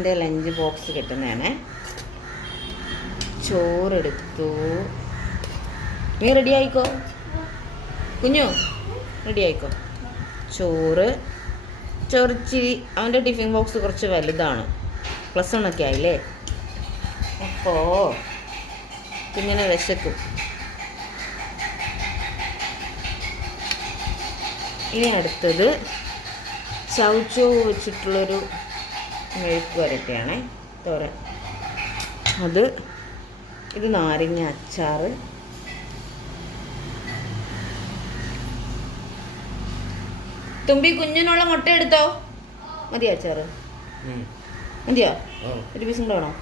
എൻ്റെ lunch box കിട്ടുന്നതാണ്. ചോറെടുത്തു. നീ റെഡി ആയിക്കോ കുഞ്ഞു, റെഡി ആയിക്കോ. ചോറിച്ചിരി അവൻ്റെ ടിഫിൻ ബോക്സ് കുറച്ച് വലുതാണ്, +1 ഒക്കെ ആയില്ലേ. അപ്പോൾ കുഞ്ഞിനെ വിശക്കും. ഇനി അടുത്തത് ചൗച്ചോവ് വെച്ചിട്ടുള്ളൊരു മെഴുക്ക് വരട്ടിയാണേ, തോരൻ. ഇത് നാരങ്ങ അച്ചാർ. തുമ്പി കുഞ്ഞിനുള്ള മുട്ട എടുത്തോ? മതിയോ അച്ചാർ? മതിയോ? ഒരു പീസും കൂടെ വേണോ?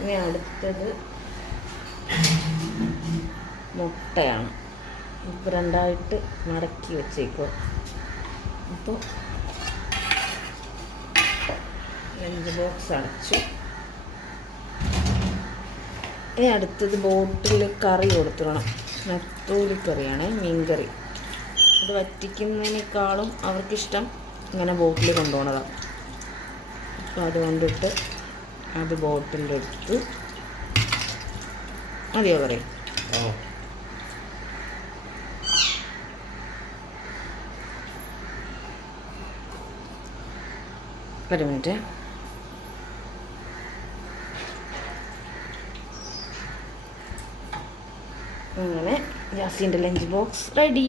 ഇനി അടുത്തത് മുട്ടയാണ്. ഇപ്പോൾ 2ആയിട്ട് മടക്കി വെച്ചേക്കോ. അപ്പോൾ ലഞ്ച് ബോക്സ് അടച്ചു. ഇനി അടുത്തത് ബോട്ടിൽ കറി കൊടുത്തിടണം. നെത്തോലി കറിയാണ്, മീൻകറി. അത് വറ്റിക്കുന്നതിനേക്കാളും അവർക്കിഷ്ടം ഇങ്ങനെ ബോട്ടിൽ കൊണ്ടുപോകണതാണ്. അപ്പോൾ അതുകൊണ്ടിട്ട് അത് ബോട്ടിലെടുത്ത്. മതിയോ കറി? ഒരു മിനിറ്റ്. അങ്ങനെ ജാസിൻ്റെ ലഞ്ച് ബോക്സ് റെഡി.